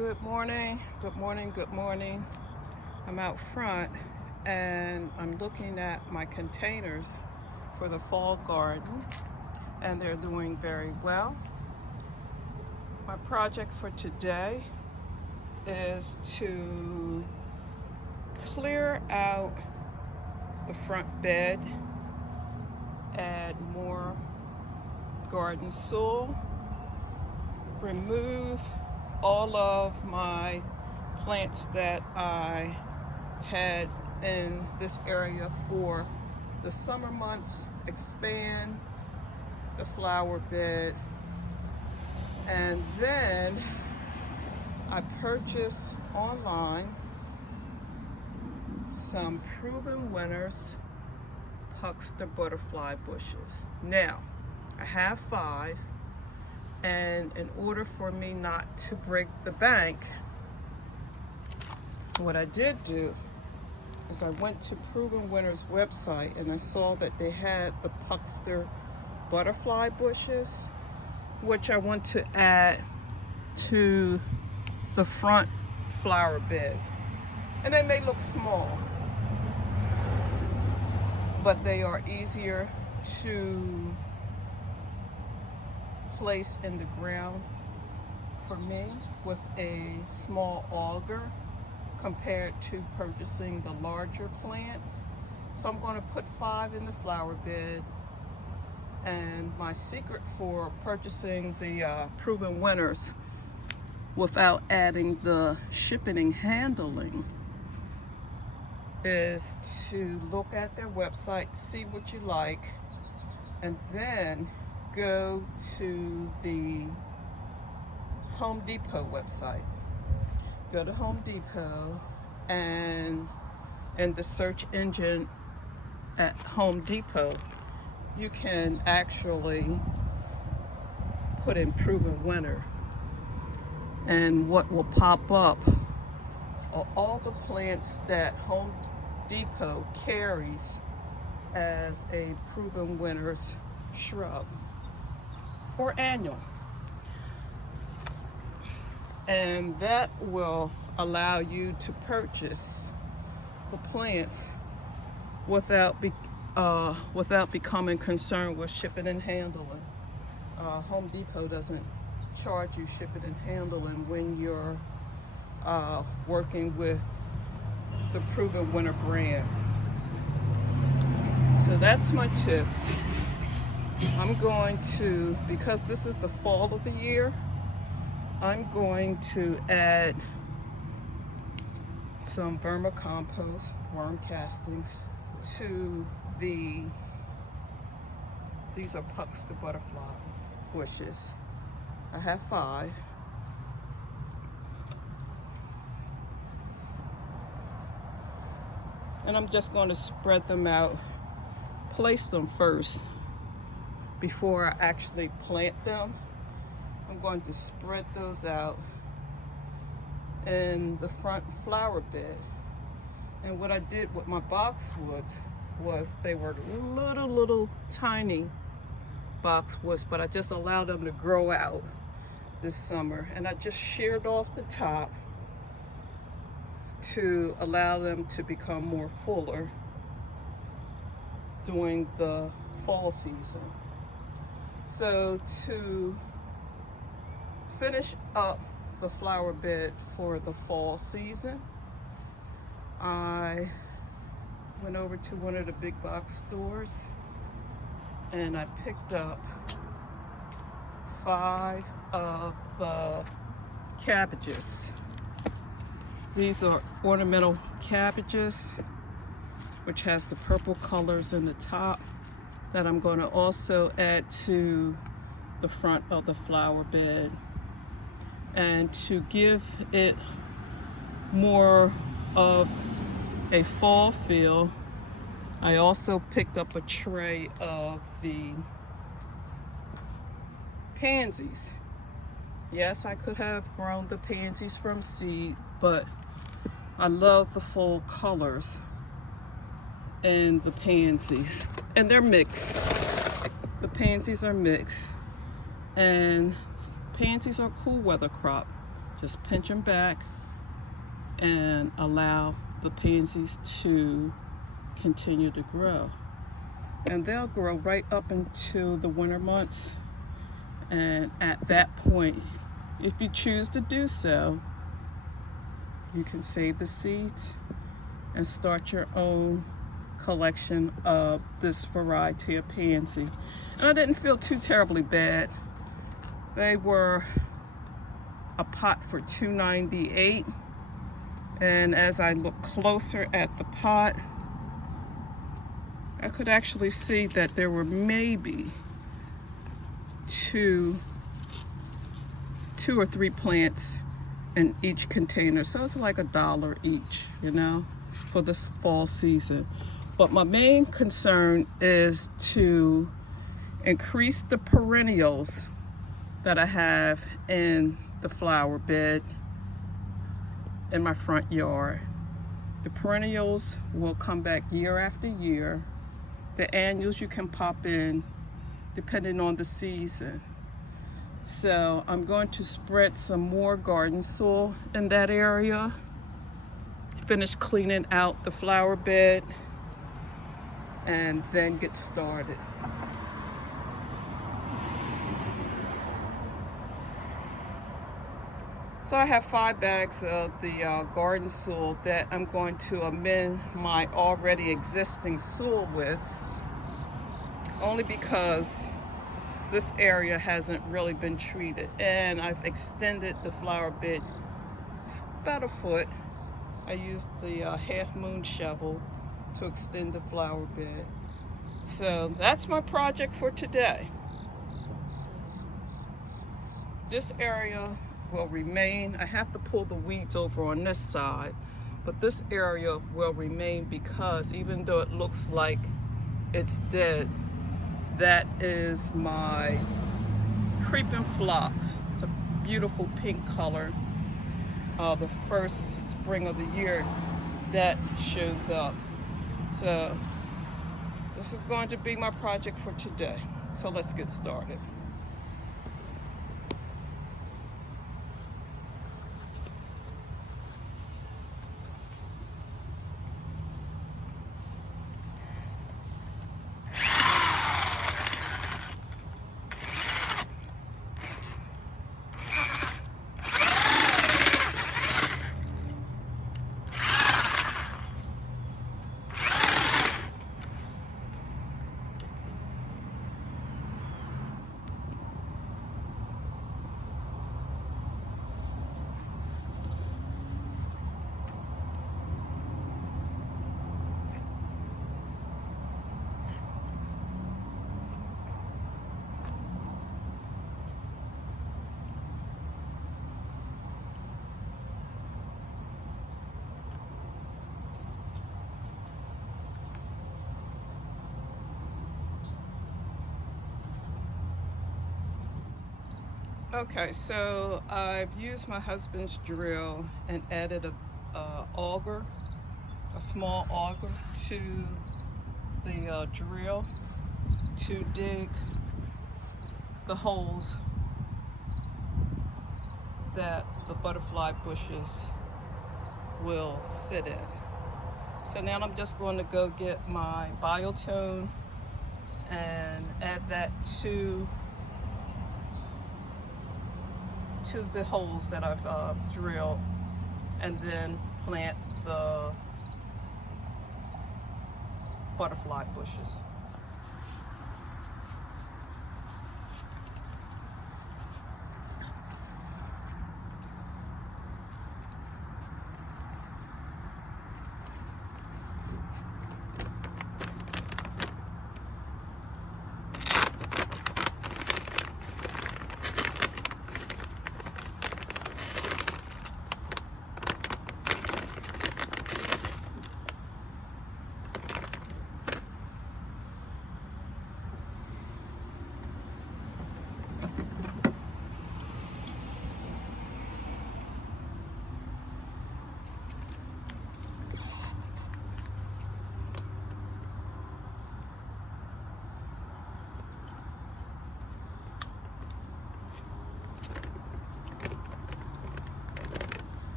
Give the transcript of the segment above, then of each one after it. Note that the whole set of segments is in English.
Good morning, good morning, good morning. I'm out front and I'm looking at my containers for the fall garden, and they're doing very well. My project for today is to clear out the front bed, add more garden soil, remove all of my plants that I had in this area for the summer months, expand the flower bed, and then I purchased online some Proven Winners Puckster butterfly bushes. Now, I have 5, and in order for me not to break the bank, what I did do is I went to Proven Winners website and I saw that they had the Puckster butterfly bushes, which I want to add to the front flower bed. And they may look small, but they are easier to place in the ground for me with a small auger compared to purchasing the larger plants. So I'm going to put 5 in the flower bed. And my secret for purchasing the Proven Winners without adding the shipping and handling is to look at their website, see what you like, and then go to the Home Depot website. Go to Home Depot, and in the search engine at Home Depot, you can actually put in Proven Winner, and what will pop up are all the plants that Home Depot carries as a Proven Winners shrub or annual. And that will allow you to purchase the plants without becoming concerned with shipping and handling. Home Depot doesn't charge you shipping and handling when you're working with the Proven Winner brand. So that's my tip. I'm going to, because this is the fall of the year, I'm going to add some vermicompost, worm castings, to these are Puckster butterfly bushes. I have 5. And I'm just going to spread them out, place them first before I actually plant them. I'm going to spread those out in the front flower bed. And what I did with my boxwoods was they were little tiny boxwoods, but I just allowed them to grow out this summer. And I just sheared off the top to allow them to become more fuller during the fall season. So to finish up the flower bed for the fall season, I went over to one of the big box stores and I picked up 5 of the cabbages. These are ornamental cabbages, which has the purple colors in the top, that I'm going to also add to the front of the flower bed. And to give it more of a fall feel, I also picked up a tray of the pansies. Yes, I could have grown the pansies from seed, but I love the full colors in the pansies. And they're mixed. The pansies are mixed. And pansies are cool weather crop. Just pinch them back and allow the pansies to continue to grow. And they'll grow right up into the winter months. And at that point, if you choose to do so, you can save the seeds and start your own collection of this variety of pansy. And I didn't feel too terribly bad. They were a pot for $2.98, and as I look closer at the pot, I could actually see that there were maybe two or three plants in each container, so it's like $1 each, you know, for this fall season. But my main concern is to increase the perennials that I have in the flower bed in my front yard. The perennials will come back year after year. The annuals you can pop in depending on the season. So I'm going to spread some more garden soil in that area, finish cleaning out the flower bed, and then get started. So I have 5 bags of the garden soil that I'm going to amend my already existing soil with, only because this area hasn't really been treated. And I've extended the flower bed about a foot. I used the Half Moon shovel to extend the flower bed. So that's my project for today. This area will remain. I have to pull the weeds over on this side, but this area will remain because even though it looks like it's dead, that is my creeping phlox. It's a beautiful pink color. The first spring of the year that shows up. So this is going to be my project for today. So let's get started. Okay, so I've used my husband's drill and added a auger, a small auger to the drill to dig the holes that the butterfly bushes will sit in. So now I'm just going to go get my Biotone and add that to the holes that I've drilled, and then plant the butterfly bushes.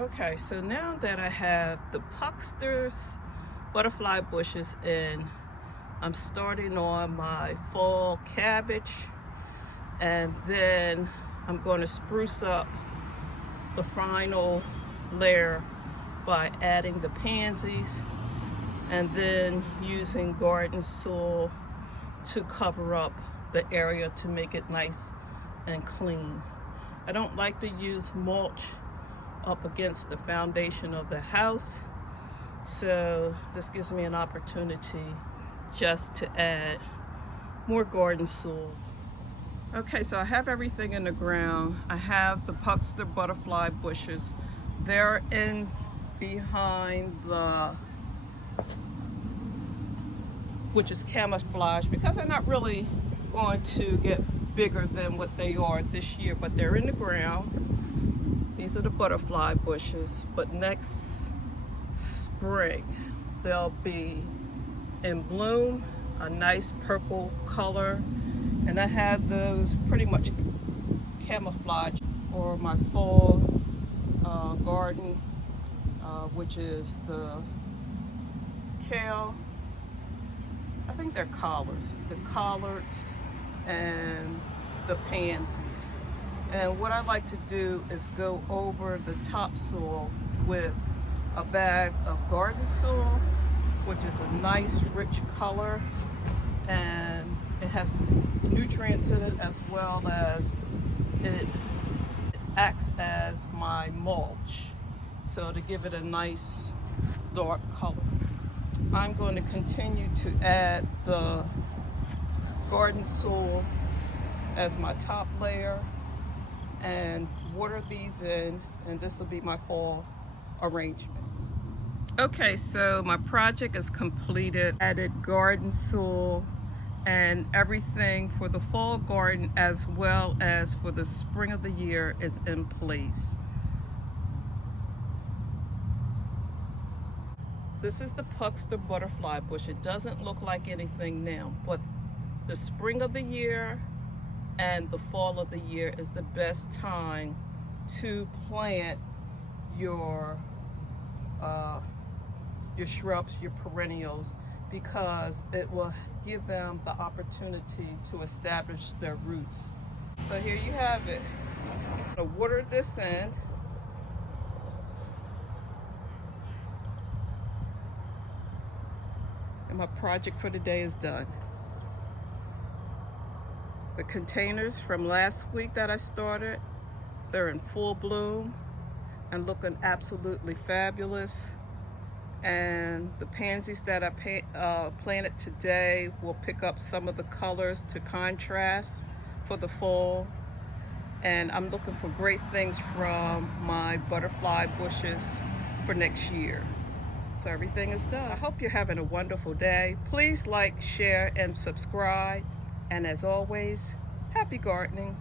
Okay, so now that I have the Puxter's butterfly bushes in, I'm starting on my fall cabbage, and then I'm going to spruce up the final layer by adding the pansies and then using garden soil to cover up the area to make it nice and clean. I don't like to use mulch up against the foundation of the house, so this gives me an opportunity just to add more garden soil. Okay, so I have everything in the ground. I have the Puxter butterfly bushes. They're in behind the, which is camouflage, because they're not really going to get bigger than what they are this year, but they're in the ground. These are the butterfly bushes, but next spring they'll be in bloom, a nice purple color, and I have those pretty much camouflage for my fall garden, which is the kale. I think they're collards, the collards and the pansies. And what I like to do is go over the topsoil with a bag of garden soil, which is a nice rich color, and it has nutrients in it, as well as it acts as my mulch, so to give it a nice dark color. I'm going to continue to add the garden soil as my top layer and water these in, and this will be my fall arrangement. Okay, so my project is completed. Added garden soil and everything for the fall garden as well as for the spring of the year is in place. This is the Puxter butterfly bush. It doesn't look like anything now, but the spring of the year and the fall of the year is the best time to plant your shrubs, your perennials, because it will give them the opportunity to establish their roots. So here you have it. I'm going to water this in. And my project for the day is done. The containers from last week that I started, they're in full bloom and looking absolutely fabulous. And the pansies that I planted today will pick up some of the colors to contrast for the fall. And I'm looking for great things from my butterfly bushes for next year. So everything is done. I hope you're having a wonderful day. Please like, share, and subscribe. And as always, happy gardening.